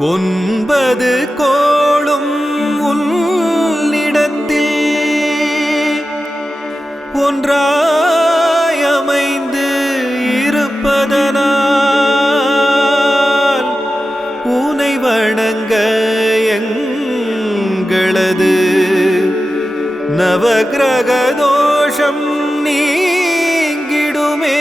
ஒன்பது கோளும் உன்னிடத்தில் ஒன்றாயமைந்து இருப்பதனால் உனை வணங்க எங்களது நவக்கிரக தோஷம் நீங்கிடுமே.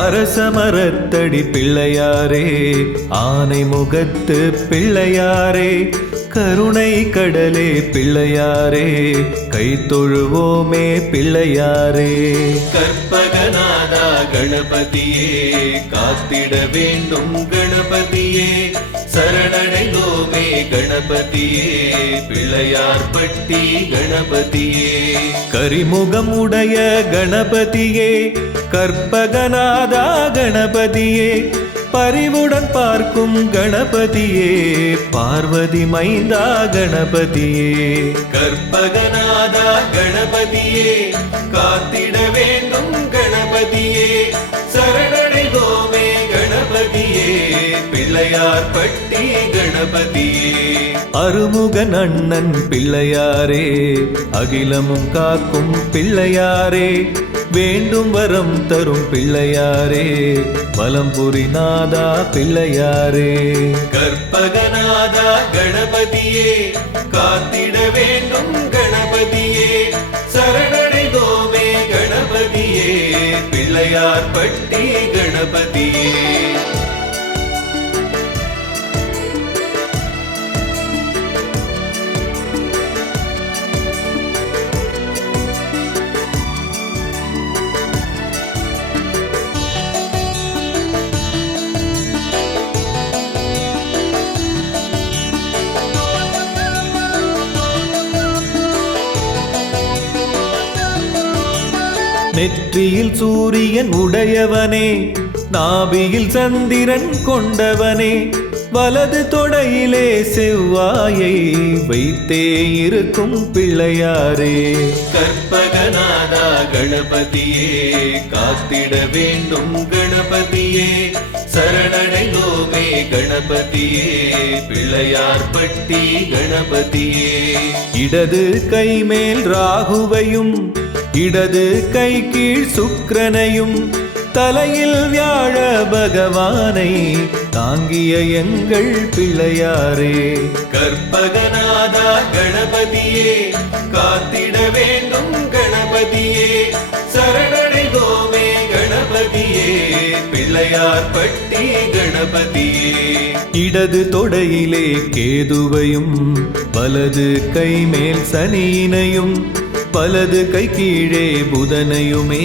அரசமரத்தடி பிள்ளையாரே, ஆனை முகத்து பிள்ளையாரே, கருணை கடலே பிள்ளையாரே, கை தொழுவோமே பிள்ளையாரே. கற்பகநாதா கணபதியே, காத்திட வேண்டும் கணபதியே, சரணடைந்தோமே கணபதியே, பிள்ளையார் பட்டி கணபதியே. கரிமுகம் உடைய கணபதியே, கற்பகநாதா கணபதியே, பரிவுடன் பார்க்கும் கணபதியே, பார்வதி மைந்தா கணபதியே. கற்பகநாதா கணபதியே, காத்திட வேண்டும் கணபதியே, சரணடைந்தோமே கணபதியே, பிள்ளையார் பட்டி கணபதியே. அருமுகன் அண்ணன் பிள்ளையாரே, அகிலமும் காக்கும் பிள்ளையாரே, வேண்டும் வரம் தரும் பிள்ளையாரே, பலம்புரிநாதா பிள்ளையாரே. கற்பகநாதா கணபதியே, காத்திட வேண்டும் கணபதியே, சரணடைந்தோமே கணபதியே, பிள்ளையார் பட்டி கணபதியே. நெற்றியில் சூரியன் உடையவனே, நாபியில் சந்திரன் கொண்டவனே, வலது தொடையிலே செவ்வாயை வைத்தே இருக்கும் பிள்ளையாரே. கற்பகநாதா கணபதியே, காத்திட வேண்டும் கணபதியே, சரணடைந்தோமே கணபதியே, பிள்ளையார் பட்டி கணபதியே. இடது கை மேல் ராகுவையும், இடது கை கீழ் சுக்கிரனையும், தலையில் வியாழ பகவானை தாங்கிய எங்கள் பிள்ளையாரே. கற்பகநாதா கணபதியே, காத்திட வேண்டும் கணபதியே, சரணடைந்தோமே கணபதியே, பிள்ளையார் பட்டி கணபதியே. இடது தொடையிலே கேதுவையும், வலது கை மேல் சனியினையும், வலது கை கீழே புதனையுமே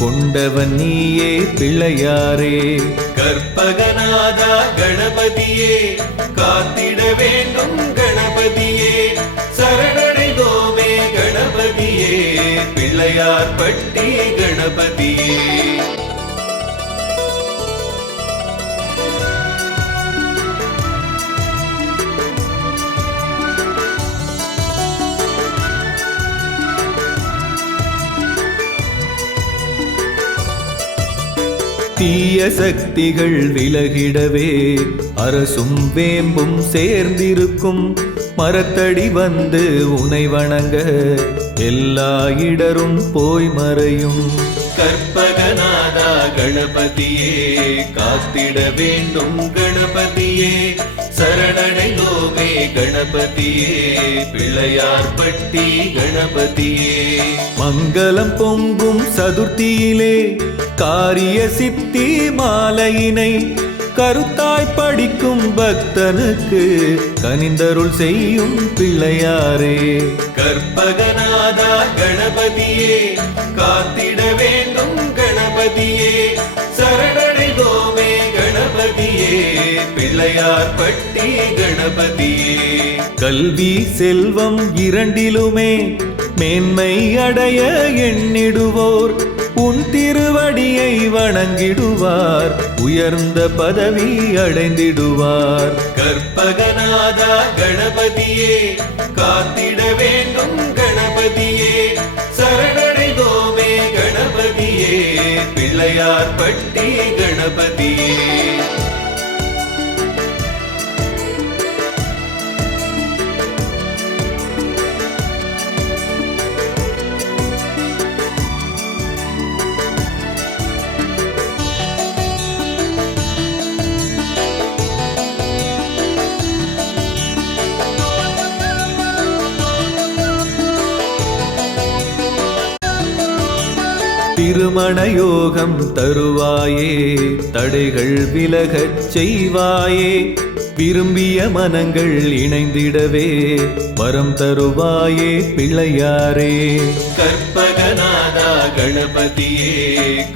கொண்டவன் நீயே பிள்ளையாரே. கற்பகநாதா கணபதியே, காத்திட வேண்டும் கணபதியே, சரணடைந்தோமே கணபதியே, பிள்ளையார் பட்டி கணபதியே. தீய சக்திகள் விலகிடவே அரசும் வேம்பும் சேர்ந்திருக்கும், மரத்தடி வந்து உனை வணங்க எல்லா இடரும் போய் மறையும். கற்பகநாதா கணபதியே, காத்திட வேண்டும் கணபதியே, சரணடைந்தோமே கணபதியே, பிள்ளையார் பட்டி கணபதியே. மங்களம் பொங்கும் சதுர்த்தியிலே காரிய சித்தி மாலையினை கருத்தாய் படிக்கும் பக்தனுக்கு கனிந்தருள் செய்யும் பிள்ளையாரே. கற்பகநாதா கணபதியே, காத்திட வேண்டும் கணபதியே, சரணடைந்தோமே கணபதியே, பிள்ளையார் பட்டி கணபதியே. கல்வி செல்வம் இரண்டிலுமே மேன்மை அடைய எண்ணிடுவோர் உன் திருவடியை வணங்கிடுவார், உயர்ந்த பதவி அடைந்திடுவார். கற்பகநாதா கணபதியே, காத்திட வேண்டும் கணபதியே, சரணடைந்தோமே கணபதியே, பிள்ளையார் பட்டி கணபதியே. திருமண யோகம் தருவாயே, தடைகள் விலகச் செய்வாயே, விரும்பிய மனங்கள் இணைந்திடவே வரம் தருவாயே பிள்ளையாரே. கற்பகநாதா கணபதியே,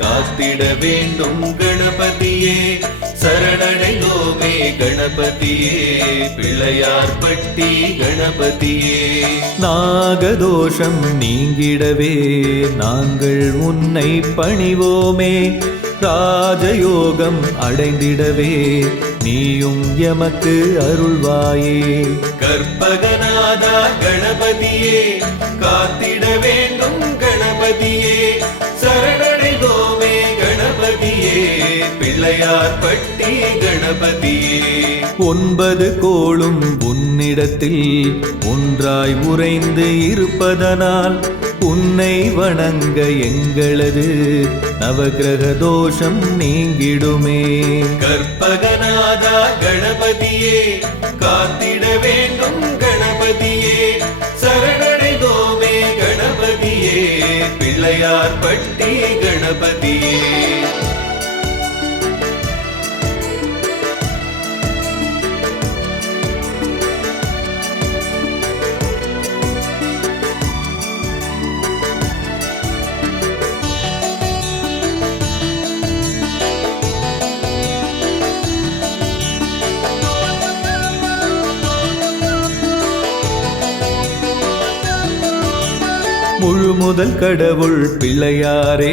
காத்திட வேண்டும் கணபதியே, சரணடைந்தோமே கணபதியே, பிள்ளையார் பட்டி கணபதியே. நாகதோஷம் நீங்கிடவே நாங்கள் உன்னை பணிவோமே, ராஜயோகம் அடைந்திடவே நீயும் எமக்கு அருள்வாயே. கற்பகநாதா கணபதியே, காத்திட வேண்டும் கணபதியே, சரணடைந்தோமே கணபதியே, பிள்ளையார் பட்டி கணபதியே. 9 கோளும் உன்னிடத்தில் ஒன்றாய் உறைந்து இருப்பதனால் உன்னை வணங்க எங்களது நவக்கிரக தோஷம் நீங்கிடுமே. கற்பகநாதா கணபதியே, காத்திட வேண்டும் கணபதியே, சரணடைந்தோமே கணபதியே, பிள்ளையார் பட்டி கணபதியே. முழு முதல் கடவுள் பிள்ளையாரே,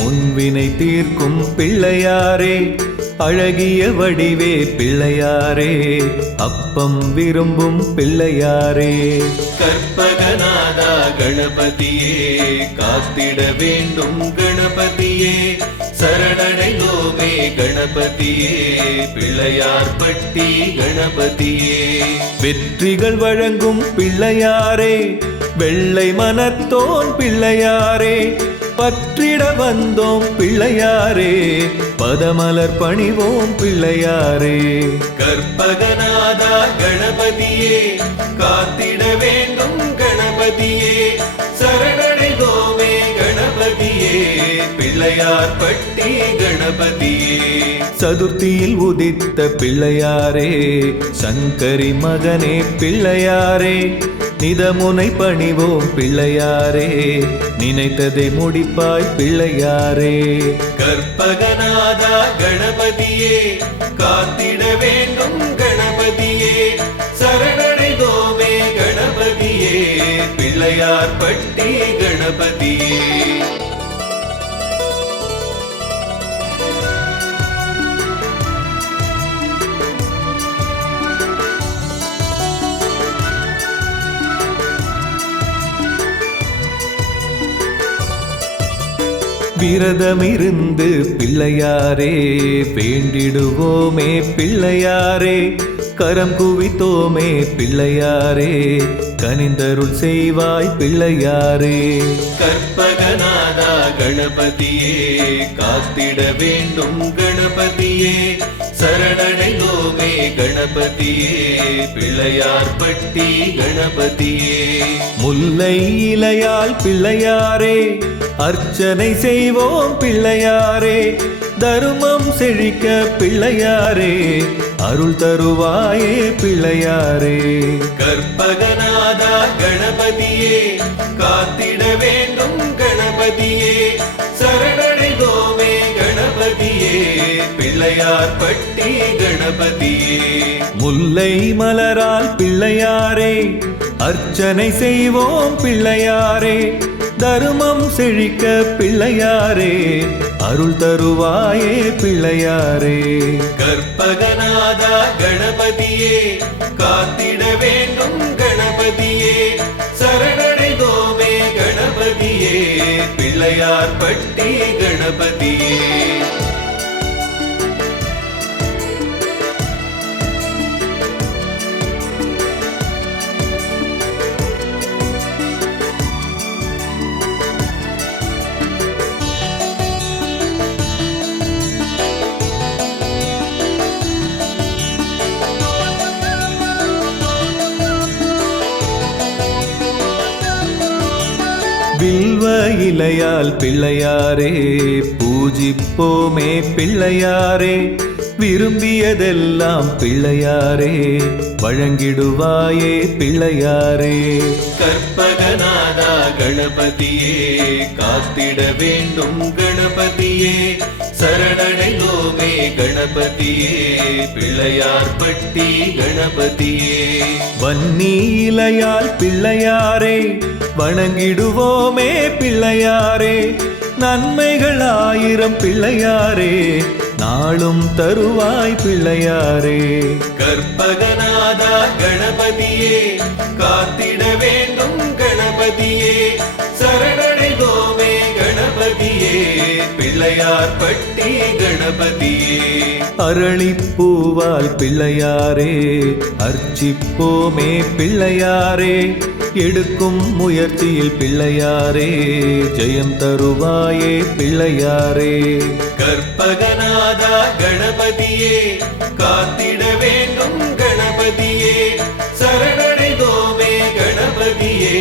முன்வினை தீர்க்கும் பிள்ளையாரே, அழகிய வடிவே பிள்ளையாரே, அப்பம் விரும்பும் பிள்ளையாரே. கற்பகநாதா கணபதியே, காத்திட வேண்டும் கணபதியே, சரணடைந்தோமே கணபதியே, பிள்ளையார் பட்டி கணபதியே. வெற்றிகள் வழங்கும் பிள்ளையாரே, வெள்ளை மனத்தோன் பிள்ளையாரே, பற்றிட வந்தோம் பிள்ளையாரே, பதமலர் பணிவோம் பிள்ளையாரே. கற்பகநாதா கணபதியே, காத்திட வேண்டும் கணபதியே, சரணடைந்தோமே கணபதியே, பிள்ளையார் பட்டி கணபதியே. சதுர்த்தியில் உதித்த பிள்ளையாரே, சங்கரி மகனே பிள்ளையாரே, நிதமுனை பணிவோம் பிள்ளையாரே, நினைத்ததை முடிப்பாய் பிள்ளையாரே. கற்பகநாதா கணபதியே, காத்திட வேண்டும் கணபதியே, சரணடைந்தோமே கணபதியே, பிள்ளையார் பட்டி கணபதியே. விரதமிருந்து பிள்ளையாரே, வேண்டிடுவோமே பிள்ளையாரே, கரம் குவித்தோமே பிள்ளையாரே, கனிந்தருள் செய்வாய் பிள்ளையாரே. கற்பகநாதா கணபதியே, காத்திட வேண்டும் கணபதியே, சரணடைந்தோமே கணபதியே, பிள்ளையார் பட்டி கணபதியே. முல்லை இலையால் பிள்ளையாரே, அர்ச்சனை செய்வோம் பிள்ளையாரே, தருமம் செழிக்க பிள்ளையாரே, அருள் தருவாயே பிள்ளையாரே. கற்பகநாதா கணபதியே, காத்திட வேண்டும் கணபதியே, சரணடைந்தோமே கணபதியே, பிள்ளையார் பட்டி கணபதியே. முல்லை மலரால் பிள்ளையாரே, அர்ச்சனை செய்வோம் பிள்ளையாரே, தருமம் செழிக்க பிள்ளையாரே அருள் தருவாயே பிள்ளையாரே. கற்பகநாதா கணபதியே காத்திட வேண்டும் கணபதியே சரணடைந்தோமே கணபதியே பிள்ளையார் பட்டி கணபதியே. வில்வ இலையால் பிள்ளையாரே பூஜிப்போமே பிள்ளையாரே விரும்பியதெல்லாம் பிள்ளையாரே வழங்கிடுவாயே பிள்ளையாரே. கற்பகநாதா கணபதியே காத்திட வேண்டும் கணபதியே சரணடைந்தோமே கணபதியே பிள்ளையார் பட்டி கணபதியே. வன்னி இலையால் பிள்ளையாரே வணங்கிடுவோமே பிள்ளையாரே நன்மைகள் 1000 பிள்ளையாரே நாளும் தருவாய் பிள்ளையாரே. கற்பகநாதா கணபதியே காத்திட வேண்டும் கணபதியே சரணடைந்தோமே கணபதியே பிள்ளையார் பட்டி கணபதியே. அரளிப்பூவால் பிள்ளையாரே அர்ச்சிப்போமே பிள்ளையாரே எடுக்கும் முயற்சியில் பிள்ளையாரே ஜெயம் தருவாயே பிள்ளையாரே. கற்பகநாதா கணபதியே காத்திட வேண்டும் கணபதியே சரணடைந்தோமே கணபதியே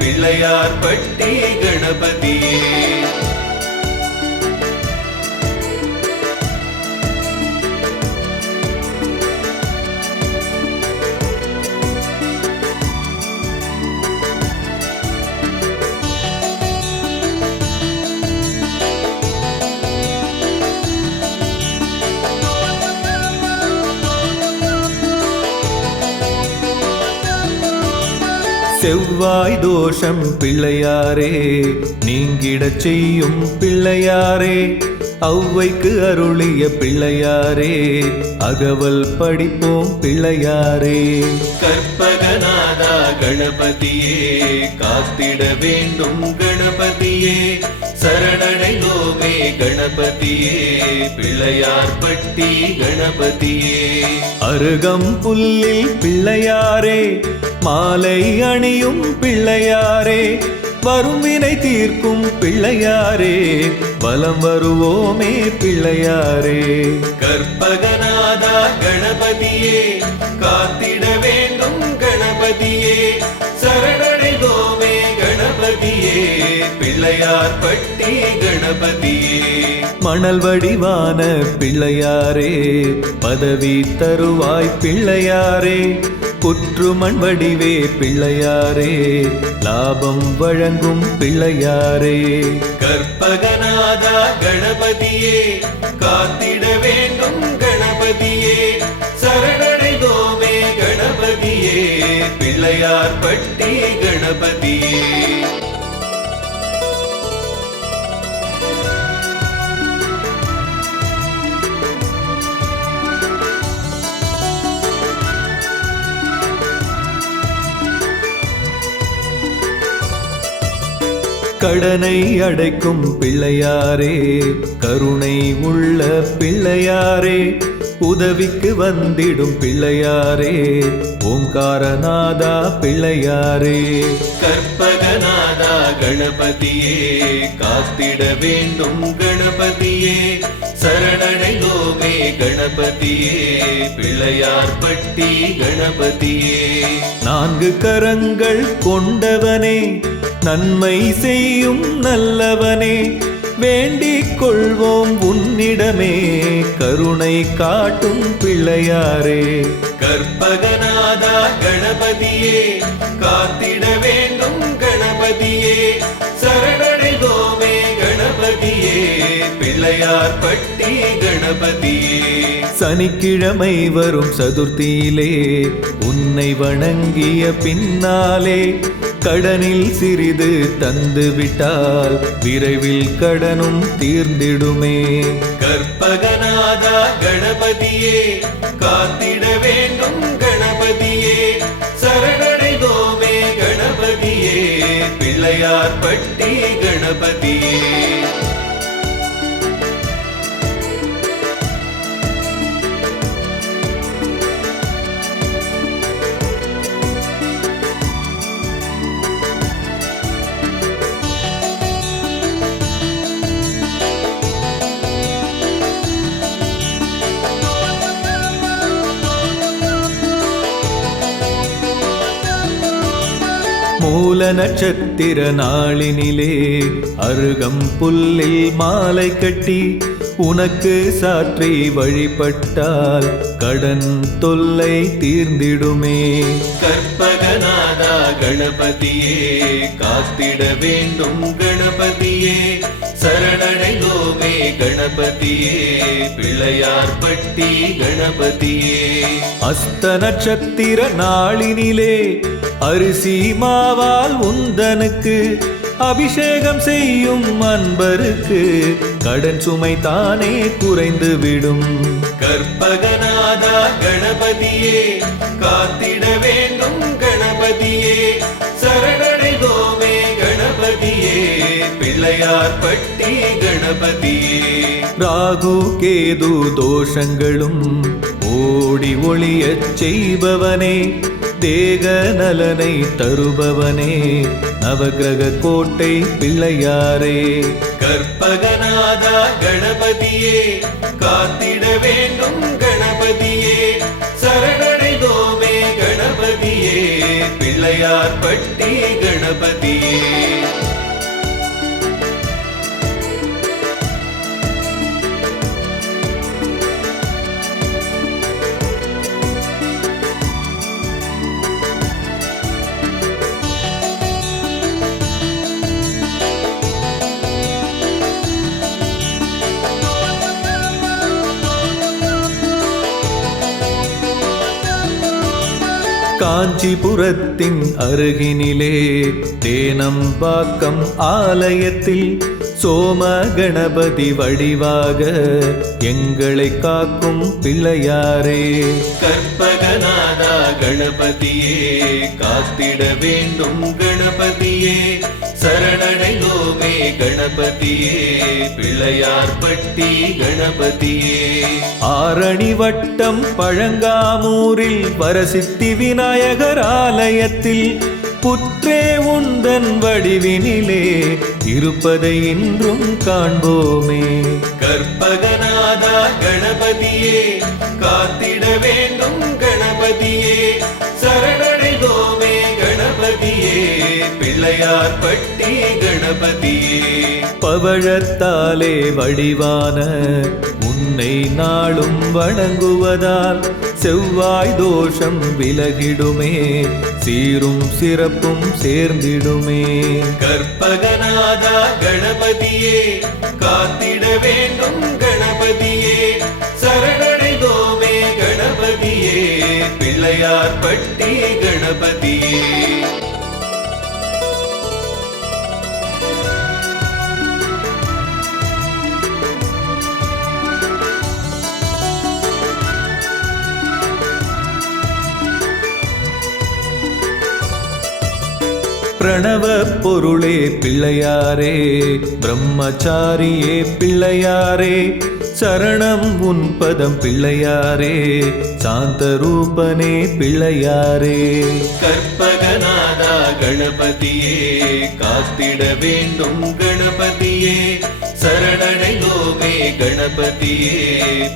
பிள்ளையார் பட்டி கணபதியே. செவ்வாய் தோஷம் பிள்ளையாரே நீங்கிடச் செய்யும் பிள்ளையாரே ஔவைக்கு அருளிய பிள்ளையாரே அகவல் படிப்போம் பிள்ளையாரே. கற்பகநாதா கணபதியே காத்திட வேண்டும் கணபதியே சரணடைந்தோமே கணபதியே பிள்ளையார் பட்டி கணபதியே. அருகம் புல்லில் பிள்ளையாரே மாலை அணியும் பிள்ளையாரே வரும் வினை தீர்க்கும் பிள்ளையாரே வலம் வருவோமே பிள்ளையாரே. கற்பகநாதா கணபதியே காத்திட வேண்டும் கணபதியே சரணடைந்தோமே கணபதியே பிள்ளையார் பட்டி கணபதியே. மணல் வடிவான பிள்ளையாரே பதவி தருவாய் பிள்ளையாரே புற்றுமண் வடிவே பிள்ளையாரே லாபம் வழங்கும் பிள்ளையாரே. கற்பகநாதா கணபதியே காத்திட வேண்டும் கணபதியே சரணடைந்தோமே கணபதியே பிள்ளையார் பட்டி கணபதியே. கடனை அடைக்கும் பிள்ளையாரே கருணை உள்ள பிள்ளையாரே உதவிக்கு வந்திடும் பிள்ளையாரே ஓங்காரநாதா பிள்ளையாரே. கற்பகநாதா கணபதியே காத்திட வேண்டும் கணபதியே சரணடைந்தோமே கணபதியே பிள்ளையார் பட்டி கணபதியே. 4 கரங்கள் கொண்டவனே நன்மை செய்யும் நல்லவனே வேண்டிக் கொள்வோம் உன்னிடமே கருணை காட்டும் பிள்ளையாரே. கற்பகநாதா கணபதியே காத்திட வேண்டும் கணபதியே சரணடைந்தோமே கணபதியே பிள்ளையார் பட்டி கணபதியே. சனிக்கிழமை வரும் சதுர்த்தியிலே உன்னை வணங்கிய பின்னாலே கடனில் சிறிது தந்து விட்டால் விரைவில் கடனும் தீர்ந்திடுமே. கற்பகநாதா கணபதியே காத்திட வேண்டும் கணபதியே சரணடைந்தோமே கணபதியே பிள்ளையார் பட்டி கணபதியே. மூல நட்சத்திர நாளினிலே அருகம் புல்லில் மாலை கட்டி உனக்கு சாற்றி வழிபட்டால் கடன் தொல்லை தீர்ந்திடுமே. கற்பகநாதா கணபதியே காத்திட வேண்டும் கணபதியே சரணடைந்தோமே கணபதியே பிள்ளையார் பட்டி கணபதியே. அஸ்த நட்சத்திர நாளினிலே அரிசி மாவால் உந்தனுக்கு அபிஷேகம் செய்யும் அன்பருக்கு கடன் சுமை தானே குறைந்து விடும். கற்பகநாதா கணபதியே காத்திட வேண்டும் கணபதியே சரணடைந்தோமே கணபதியே பிள்ளையார் பட்டி கணபதியே. ராகு கேது தோஷங்களும் ஓடி ஒளியச் செய்பவனே தேக நலனை தருபவனே நவகிரக கோட்டை பிள்ளையாரே. கற்பகநாதா கணபதியே காத்திட வேண்டும் கணபதியே சரணடைந்தோமே கணபதியே பிள்ளையார் பட்டி கணபதியே. காஞ்சிபுரத்தின் அருகினிலே தேனம்பாக்கம் ஆலயத்தில் சோம கணபதி வடிவாக எங்களை காக்கும் பிள்ளையாரே. கற்பகநாதா கணபதியே காத்திட வேண்டும் கணபதியே சரணடைந்தோமே கணபதியே பிள்ளையார் பட்டி கணபதியே. ஆரணி வட்டம் பழங்காமூரில் வரசித்தி விநாயகர் ஆலயத்தில் புற்றே உந்தன் வடிவினிலே இருப்பதை இன்றும் காண்போமே. கற்பகநாதா கணபதியே காத்திட வேண்டும் கணபதியே சரணடைந்தோமே கணபதியே பிள்ளையார் பட்டி கணபதியே. பவழத்தாலே வடிவான உன்னை நாளும் வணங்குவதால் செவ்வாய் தோஷம் விலகிடுமே சீரும் சிறப்பும் சேர்ந்திடுமே. கற்பகநாதா கணபதியே காத்திட வேண்டும் கணபதியே சரணடைந்தோமே கணபதியே பிள்ளையார் பட்டி கணபதியே. பிரணவ பொருளே பிள்ளையாரே பிரம்மச்சாரியே பிள்ளையாரே சரணம் உன் பதம் பிள்ளையாரே சாந்த ரூபனே பிள்ளையாரே. கற்பகநாதா கணபதியே காத்திட வேண்டும் கணபதியே சரணடைந்தோமே கணபதியே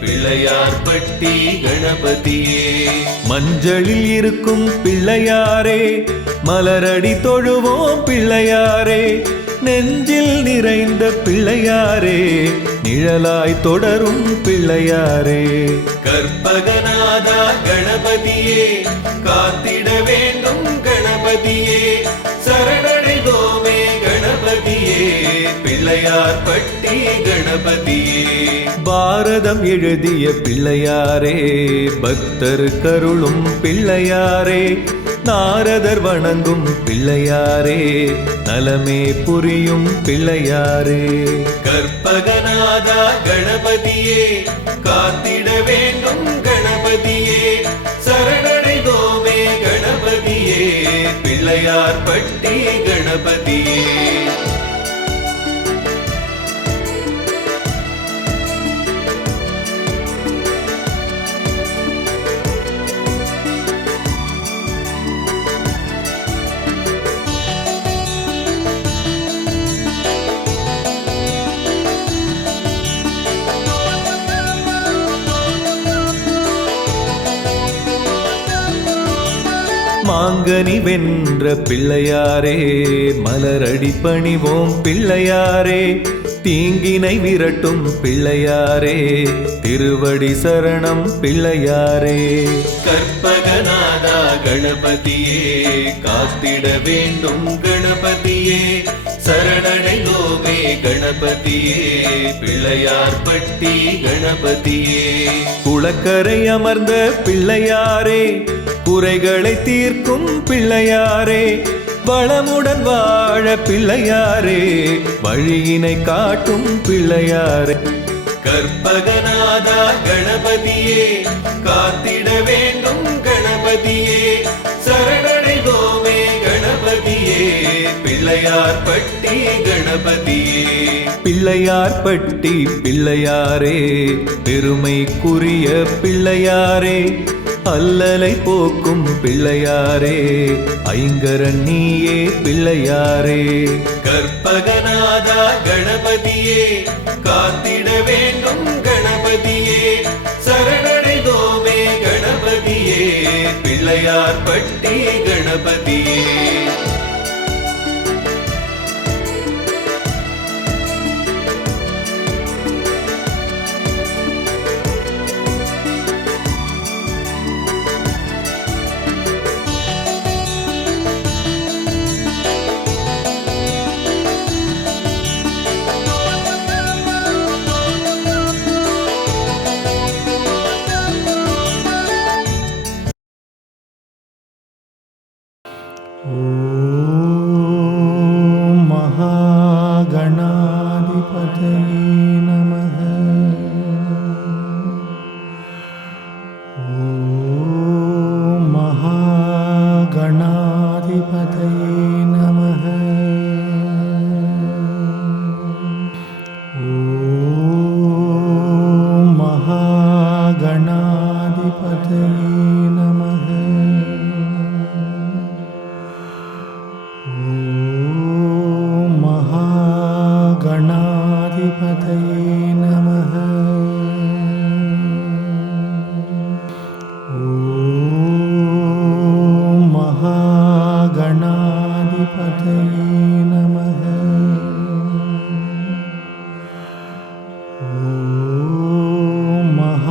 பிள்ளையார் பட்டி கணபதியே. மஞ்சளில் இருக்கும் பிள்ளையாரே மலரடி தொழுவோம் பிள்ளையாரே நெஞ்சில் நிறைந்த பிள்ளையாரே நிழலாய் தொடரும் பிள்ளையாரே. கற்பகநாதா கணபதியே காத்திட வேண்டும் கணபதியே சரணடைந்தோமே கணபதியே பிள்ளையார் பட்டி கணபதியே. பாரதம் எழுதிய பிள்ளையாரே பக்தர் கருளும் பிள்ளையாரே நாரதர் வணங்கும் பிள்ளையாரே நலமே புரியும் பிள்ளையாரே. கற்பகநாதா கணபதியே காத்திட வேண்டும் கணபதியே சரணடைந்தோமே கணபதியே பிள்ளையார் பட்டி கணபதியே. மாங்கனி வென்ற பிள்ளையாரே மலரடி பணிவோம் பிள்ளையாரே. தீங்கினை விரட்டும் பிள்ளையாரே திருவடி சரணம் பிள்ளையாரே. கற்பகநாதா கணபதியே காத்திட வேண்டும் கணபதியே சரணடைந்தோமே கணபதியே பிள்ளையார் பட்டி கணபதியே. குளக்கரை அமர்ந்த பிள்ளையாரே குறைகளை தீர்க்கும் பிள்ளையாரே. வளமுடன் வாழ பிள்ளையாரே வழியினை காட்டும் பிள்ளையாரே. கற்பகநாதா கணபதியே காத்திட வேண்டும் கணபதியே சரணடைந்தோமே கணபதியே பிள்ளையார் பட்டி கணபதியே. பிள்ளையார் பட்டி பிள்ளையாரே பெருமைக்குரிய பிள்ளையாரே. அல்லலை போக்கும் பிள்ளையாரே ஐங்கரன் நீயே பிள்ளையாரே. கற்பகநாதா கணபதியே காத்திட வேண்டும் கணபதியே சரணடைந்தோமே கணபதியே பிள்ளையார் பட்டி கணபதியே. ஓம் மகாகணாதிபதயே நமः. ஓம் மகாகணாதிபதயே நமः. ஓம் மகாகணாதிபதயே நமः. ஓம் மகாகணாதிபதயே நமः. ஓம் மகாகணாதிபதயே நமः. ஓம் மகாகணாதிபதயே